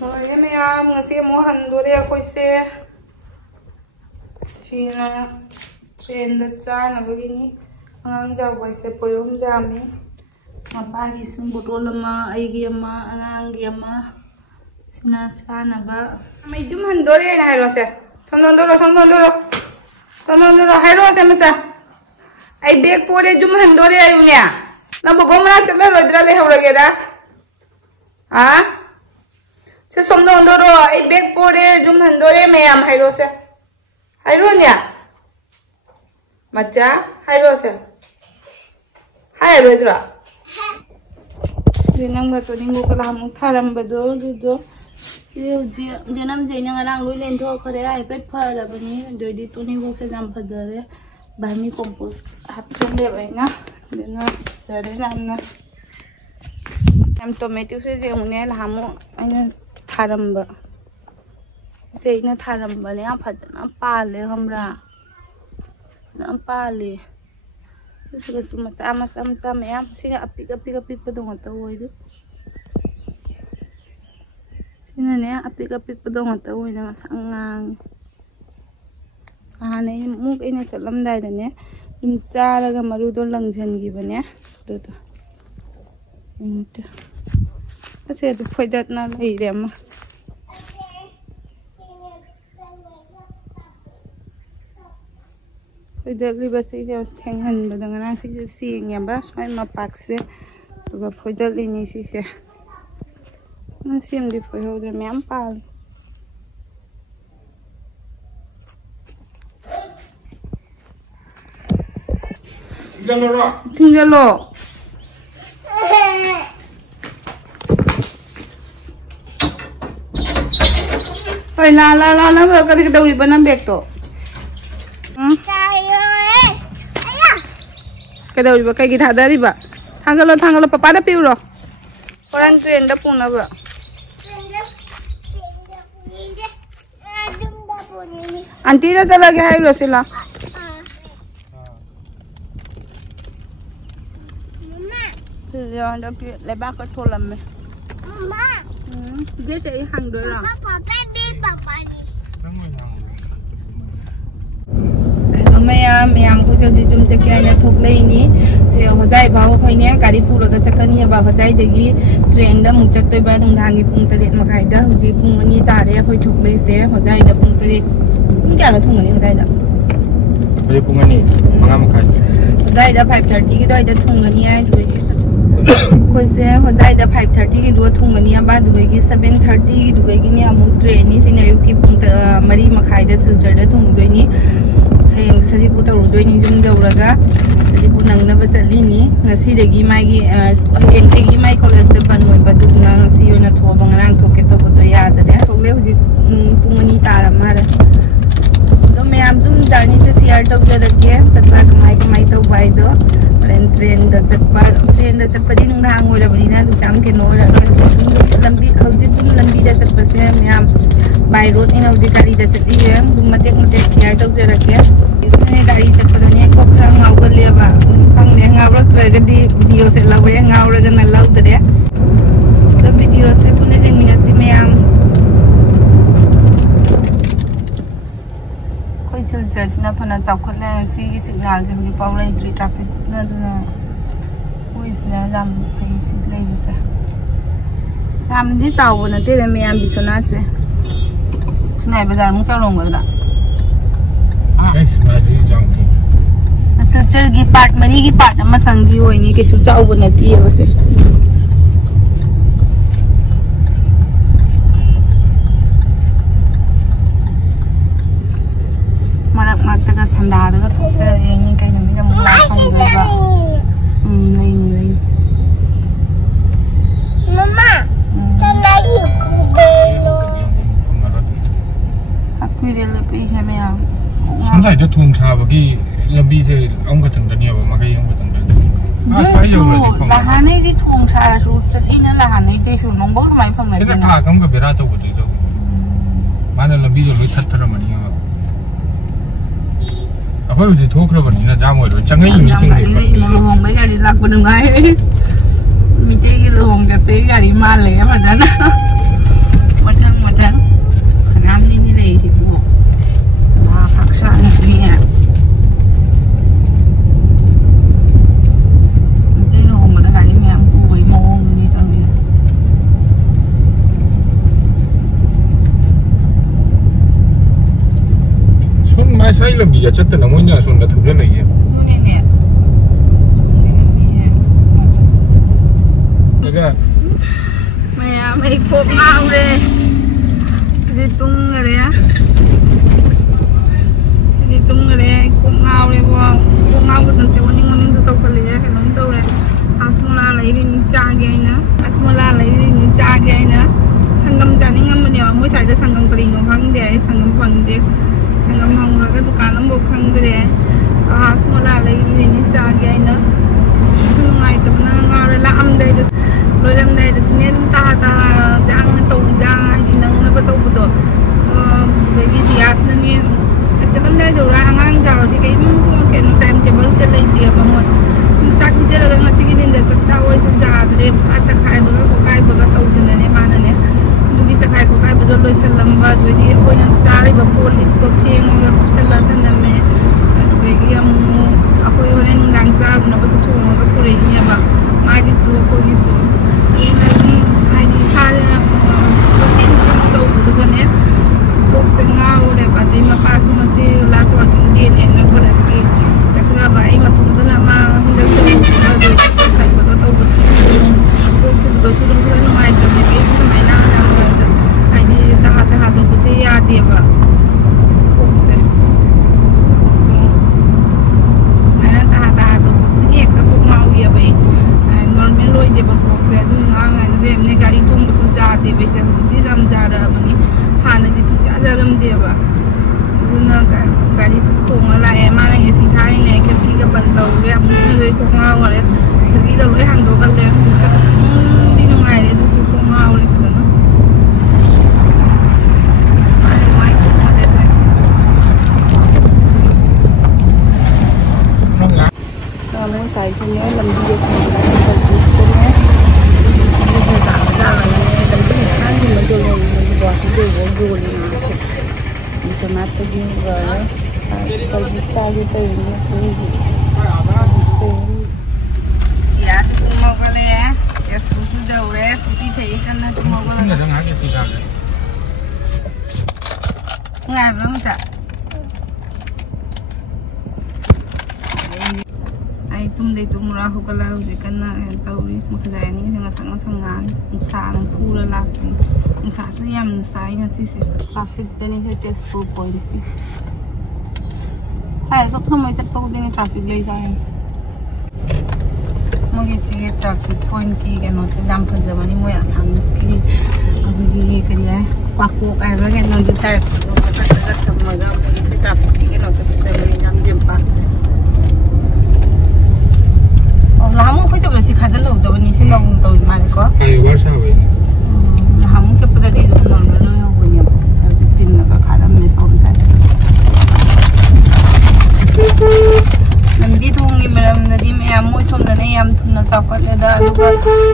Rồi em ngasi mua hành đồ đây khôi xe chỉ là trên đất cha là begini ngang ra vậy sẽ bơi om ra mi mà ba cái sừng bột lông mà ai cái mà ngang cái mà xin là cha là ba mấy chúng hành đồ đây này rồi sẽ xong đồ hay rồi xem sao ai bag po đây chúng hành đồ đây ai nhỉ làm bộ công an sẽ lấy rồi ra lấy hậu rồi đó à sẽ xong đồ rồi ai bag po đây chúng hành đồ đây mày làm hay rồi sẽ hay rồi nhỉ 맞자? 하이로세 하이로드라 제නම් 가또 닝고 라무 타람바도 두도 제නම් 제냥 아랑 로이렌 더 Khare iPad फरबनी दोदी तो 닝고 के जाम फदरे बामी compost हापचन ले बैना देना जरे नामना हम tomato से जेउने लामो आइना थारमबा जेना थारमबने आ फजना पाले हमरा Nam pali, suka cuma sama ya, sini apik pedong atau itu, sini nih apik pedong atau itu nggak sangang, ini mungkin ini celam dah dan ya, cara kemaru tu langjan gimana ya, tu, ini tu, kasih tu faedah nala ini mah. Phơi liba sih dia sengan dengan nasi sih ngamba, soalnya mapak sih, juga phơi ini sih sih, nasi yang di phơi udah meampal. Tinggal lo. Oi la, kali kita udah banam beg tu. Kada udah kayak gitu ada riba. Tanggal lo papa ada piu lo. Orang train dah pun apa? Anti rasa lagi hai rasa Giờ đã lấy ba cái thô làm mày. Dễ sẽ hàng đôi lòng. Mày ăn cô chơi đi chung chơi cái này thuộc lấy ní, thì họ chạy vào khỏi nhé, cả đi phụ được cái chắc cái này vào họ chạy để cái train đó một chắc tôi bay đồng thang cái phung tây mà khai đó, họ chỉ phung ní ta đấy khỏi thuộc lấy xe, họ chạy để phung tây, không cả là thùng cái này họ chạy đó. Jadi phung cái này, mang am khai. Họ chạy đã 5:30 cái đó để thùng cái này rồi. Khôi xe họ chạy đã 5:30 cái đó thùng cái này, ba đuôi cái 7:30 cái đuôi cái này một train ní, xin này cái phung tây mari mà khai đó silchar đó thùng đuôi ní. Yang sasi putar udah ini jum jauh raga, jadi punang na besar ini ngasi lagi mai yang lagi mai kalau sedepan mau batu punang ngasi yo na tua bangarang tua kita betul ya ada deh, tua leh uji pungani taram ada. तो मैं आप तुम जानी से सियार top जो रखिए चटपा कमाई तो बाई दो और ट्रेन द चटपा दी नुंग हांग हो रहा बनी ना तो जाम के नो लंबी हौजी तुम लंबी द चटपा से मैं आप बाई रोड इन हौजी गाड़ी द चटी है तुम मते सियार टॉप जो रखिए इसमें गाड़ी चटपा दने को खरंग हाउ कर लिया बा खंग ने हाउ रख रहे गदी वीडियो से लावे हाउ रहे गन लाउ दे तो वीडियो से पुने जंग मिनसी में आप Church na phana chawkhat la si signal je huli paw lai tri traffic na duna police na jam kai si lai bisa jam di chaw na te me am bisona che sunai bazar mu chalong ga da ai sunai di jam structure gi part mani gi part ma tang gi hoi ni ke su chaw na ti ba se Maka sandal itu tuh ini kayak gini bisa mulai juga. Ini. Mama, sandal itu belo. Aku dia lebih sama ya. Sandal itu thùng trà bagi lebih sih, ông ketemu tadi apa makanya ông ketemu tadi. Saya juga di. Lahan ini di thùng trà su, ini lahan ini di su nombor main pengen. Sini tak kamu keberat tuh begitu. Mana lebih jauh lebih terang mana. Apa uji thua kerana ni nak jamu itu, jangan ini sendiri. Ini lohong mereka di laku dengai. Mesti lohong tapi kali malah apa jana. sai lầm gì chất là mỗi nhà xuân là thực rất là nhiều. Mày cột ngao đi tung rồi á, đi tung rồi đấy, cột ngao đấy wow, cột ngao cái tận thế nhưng mà mình sẽ tàu cái này cái nông tàu này, asmola lấy đi mình cha cái này, asmola lấy đi mình cha cái này, sangam cha nhưng mà nhiều mỗi sai cái sangam cái gì nó khăng đấy, sangam phần đấy, sangam hong là cái dukaan nó bốc khăng đấy, asmola lấy đi mình cha cái này, thứ ngày tập na ngao rồi làm đây rồi làm đây thì chúng em ta trang tàu trang thì nâng nó tàu bự cái gì as nó nghe chắc làm đây rồi là ngang giờ thì cái nó time table sẽ lấy tiền mà một chắc bây giờ là nó sẽ cái nên chắc sao rồi chúng ta thì chắc khai bữa có cái bữa tàu thì này mà này đúng chắc khai có cái bữa rồi sẽ làm vào rồi thì ôi anh sai bữa cô đi có phim người sẽ làm thế này mẹ cái gì aku yang orang đang sao nó bắt đầu thua cái cô này mà mai cái số cô cái số ai đi xa có xin tàu của tôi nè cuộc sinh ngao để bà đi mà pass mà si last working day này nó có cái chắc là vậy mà thông tin là mà không được tàu rồi phải có tàu cuộc sinh có số đông người ngoài rồi mấy cái máy nào làm rồi ai đi tahat tàu của si ya đi bà cuộc sinh ai là tahat tàu cái cái cuộc mau vậy vậy normal lôi để bật cuộc xe tôi ngang ngày em này gari tung một số giá thì bây giờ chúng ta làm giá rồi mà ní hàng này thì chúng ta giá làm đi bà nó gari tung là em mà này sinh thái này cái gì cái bận đầu cái muốn người cũng ngao rồi cái gì cái lối hàng đồ cái này đi ngoài này tôi cũng ngao rồi cái nó ngoài cũng ở đây xem không lên xài thì nhớ làm gì bisa mati juga ya kalau kita gitu ini ya mau kali ya sudah udah putih teh karena cuma kalau nggak ada lagi sih kan nggak belum tak ai tum đây tum ra ho kalau di karena tahu ni makanya ini sangat sangat sang pula lah sa sa yam sai nga si traffic dani he test pro point hai sab to mai chat pa ding traffic lei sai mo gi si traffic point ki ke no se dam pha jamani mo ya sang ski abi gi ke ya kwa ko ai ra ke no ju tar ka ta mo ga traffic ki ke no se se nam jem pa là không phải chụp là xịt hạt đất lụt đâu nhưng xin lỗi tôi mà có ai quá sao vậy không chụp được đi đâu mà nó không có nhiều tin là cả khả năng mình sống sai làm đi thùng thì mà làm đi em mua xong là em thùng nó sao phải là đúng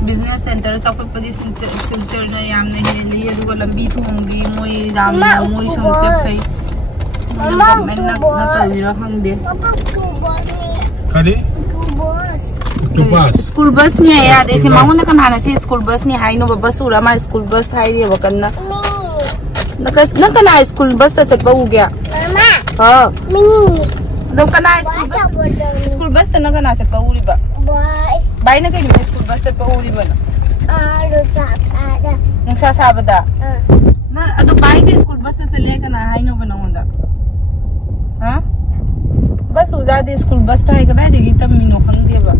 business center sao phải đi center này em này li đúng làm đi thùng đi mua xong sẽ phải mình nó tự nó không đi cái đi school bus ni ya desi mau na kana si school bus ni hai no bus ura ma school bus thai ri bakanna na kana school bus ta chatba u gya mama ha mini do kana school bus ta na kana chatba u ri ba bai na kai school bus ta ba u ri ba na ro sa sa da sa sa ba da na ado bai ke school bus ta chale kana hai no bana honda ha bus uza de school bus ta hai kada de gi tam mino khang de ba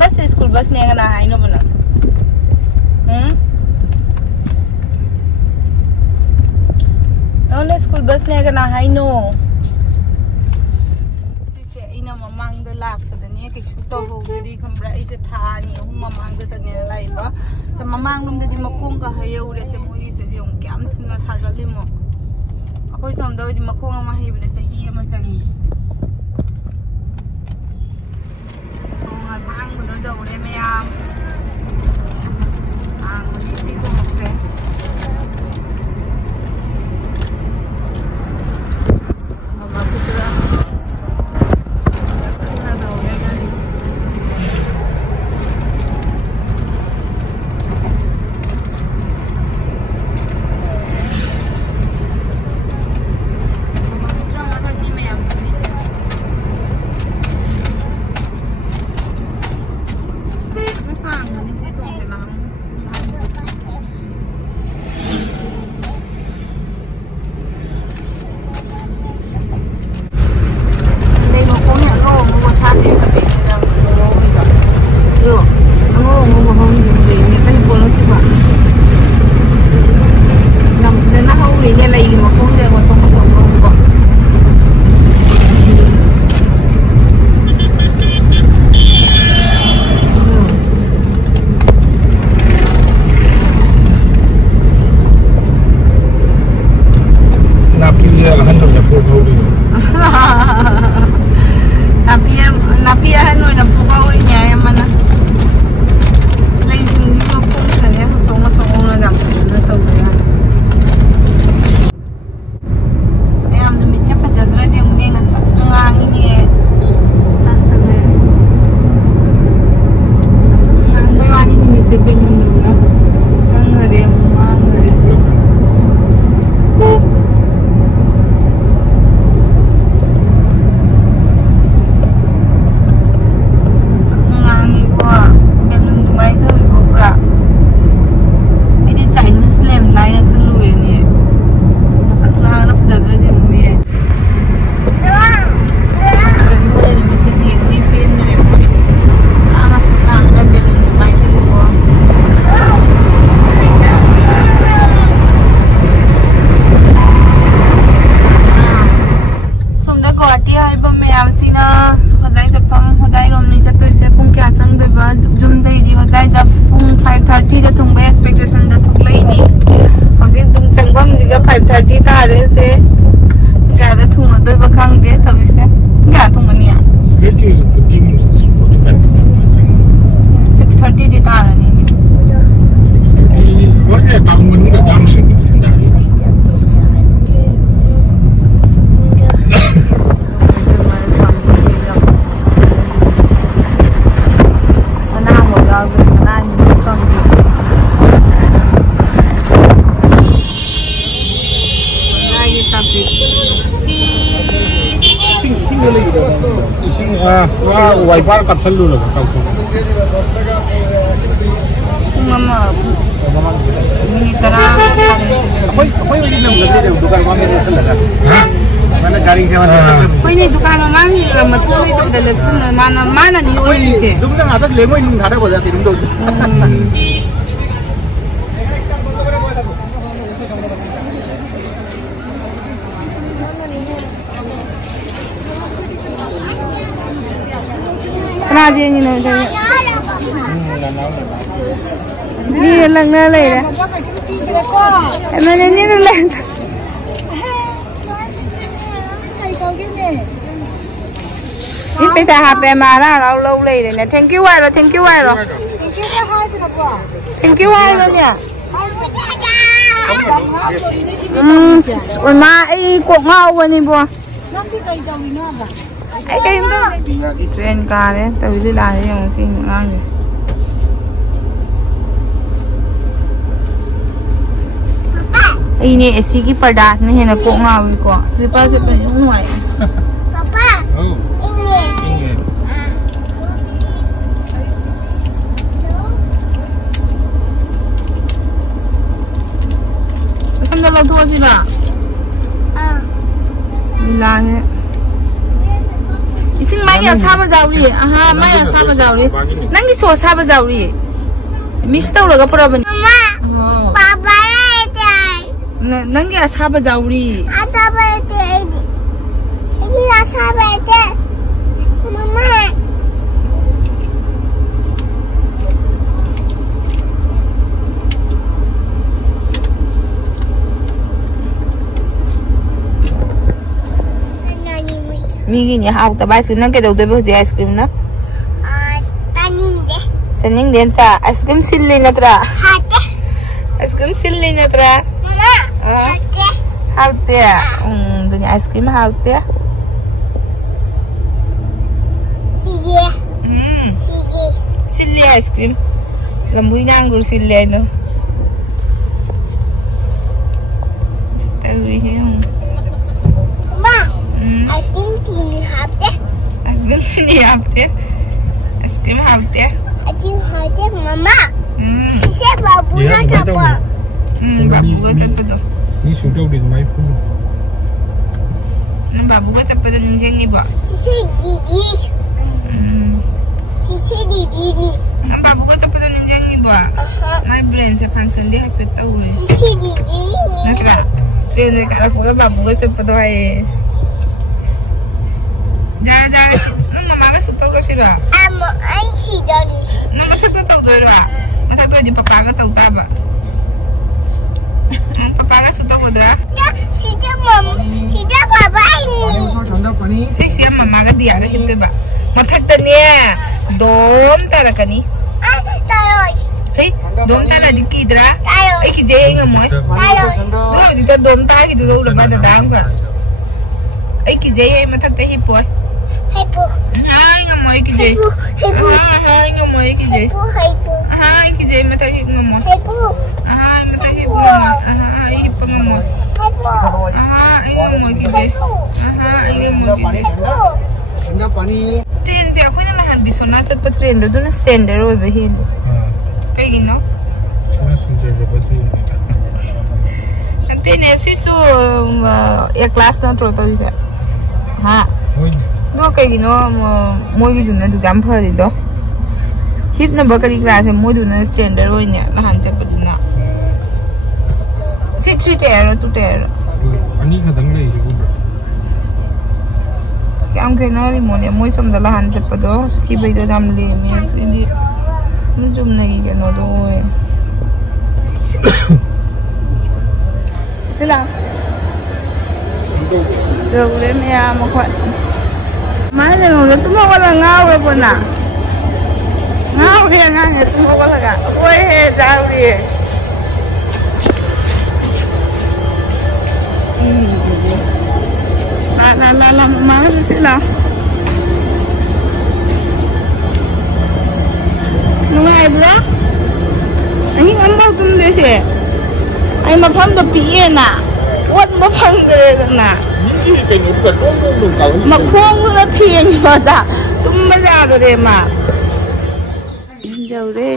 bus school bus ni nga na hai no bana no school bus ni nga na hai no se ina mamang da la fa da ni ke shuto ho giri khambra ise tha ni hum mamang da ne lai ba sa mamang num da di makong ka hayo re se mo ise di ong kyam thuna sa ga li mo akoi som da di makong ma hi ba chahi ma changi sang của nó dầu đây mẹ sang của đi xin tôi một xe mà cứ tự là dầu đây ra đi wifi कप्सल लू लगा mama ini terang कोई नहीं number दुकान में लगा mana garing sama oh ini dukaan mang mathuri itu betul betul mana nih oh ini sih dum na ada lemo ini ada bola dum dum Raja ini nanti ini lang na leh emang ini lah ini bisa HP mana lâu leh nè thank you rồi thank you rồi thank you rồi nè mà ai cũng ngầu vậy nè bố ai cái đó train car đấy tao đi lại yang xin ngang đi ai nè ऐसी की पर्दास नहीं है ना को ngầu को sleeper से पहले उन्होंने पापा ini kan dah tua sih lah lah है इसिंग माया साबा जावरी aha माया साबा जावरी नंगी सो साबा जावरी मिक्स तौरगा पुरबन मम्मा पापा रे नंगी साबा जावरी साबा ते ini साबा ते मम्मा Migi ni hao ta bai su nang ke dau de bo je ice cream na taning de ta ice cream silli na tra hate ice cream silli na tra mama hate dunia ice cream hate silli ice cream lambui nanggur silli no tahu ini sini hafte es krim hafte mama sise babu na apa babu gua cepet tuh ini sudah udah main pun babu gua cepet tuh nyengjeng ibu sise didi nih babu gua cepet tuh nyengjeng ibu my brain sepang sendi hafte tahu sise didi natra sini kalau gua babu gua cepet tuh hai jangan mama ka suk tau sih lah amo ai si dani nama tak tau doi lah mata tu di papa ka tau ta ba papa ka suk tau dra si dia papa ini si mama ka dia ka hitte ba mata ta ne dom ta ra kani taroi hei dom ta ra di ki dra ai ki je ngamoy taroi di ta dom ta ki du ba da dam ka ai ki je ai mata ta hipoi Hepo. Hai ngamoy ki je. Hepo. Hai ngamoy ki je. Hepo. Hai ki je mata hip ngamoy. Hepo. Hai mata hip ngamoy. Hai hip ngamoy. Hepo. Hai ngamoy ki je. Hai ngamoy ki je. Enggak pani. Train je ko na lahan bisona chat pa train do na standard oi ba hin. Kai gino? Sana sunje je ba si. Ante ne sisu ya class na to isa. Ha. Nó cái gì nó môi cái nó được gắm phơi đó hip nó bớt cái là môi được nó standard rồi nhỉ nó hạn chế bớt nó sẽ truy trẻ rồi tu trẻ rồi anh ấy khá đáng lấy chứ cũng cái ông cái nó đi môi này môi xong đó là hạn chế bớt đó khi bây giờ làm liền mình sẽ đi nó dùng này cái nó thôi thế nào được lên mẹ một khoản Mana nggak tuh mau kalau ngau apa nak ngau dia nggak tuh mau kalau nggak, weh jauh dia. Lah mana sih lah? Nungai bro? Ini ngambau tuh deh sih. Ay mapam do piye na, what mapam deh na. मखोंगुना थेंगबा तुम्बा जादोरे मा जौरे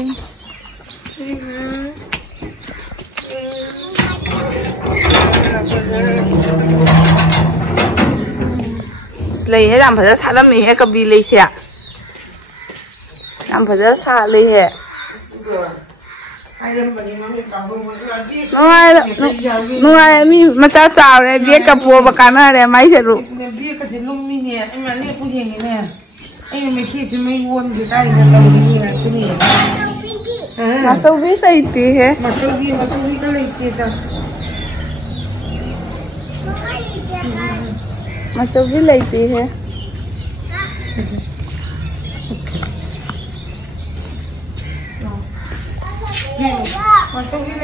lấy hết làm phải sát lắm mình hết cặp đi lấy xe làm phải xa lấy hết ngoài mình mà cha chào này biết cặp bùa bạc cá này máy sẽ đủ biết cái gì lung mi nè anh mà nè cũng hiện nè anh mà khi thì mấy quân thì cái này đâu đi nè cái này mà tôi biết đây tí hết mà tôi biết cái này kia đâu mà tôi biết lấy tí hết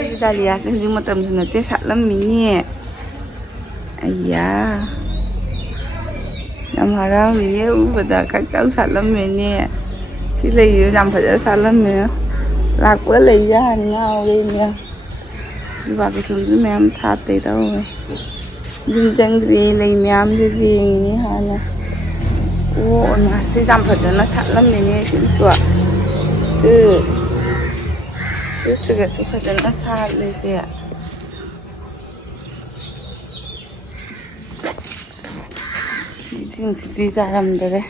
Italia cái gì mà tầm nó tết sạch lắm mình nhỉ ai da làm hà ra mình nhớ uống bữa các cháu sạch lắm mình nhỉ cái này làm phải sạch lắm mình lạc bữa lấy ra hành nhau đi nha và cái thứ mẹ em sát tới đâu rồi dinh chân gì lấy mẹ em gì như hà này ô nó sẽ làm phải nó sạch lắm mình nhỉ chính xác chứ cái sự phải nó xa lên kìa đi ra làm được đấy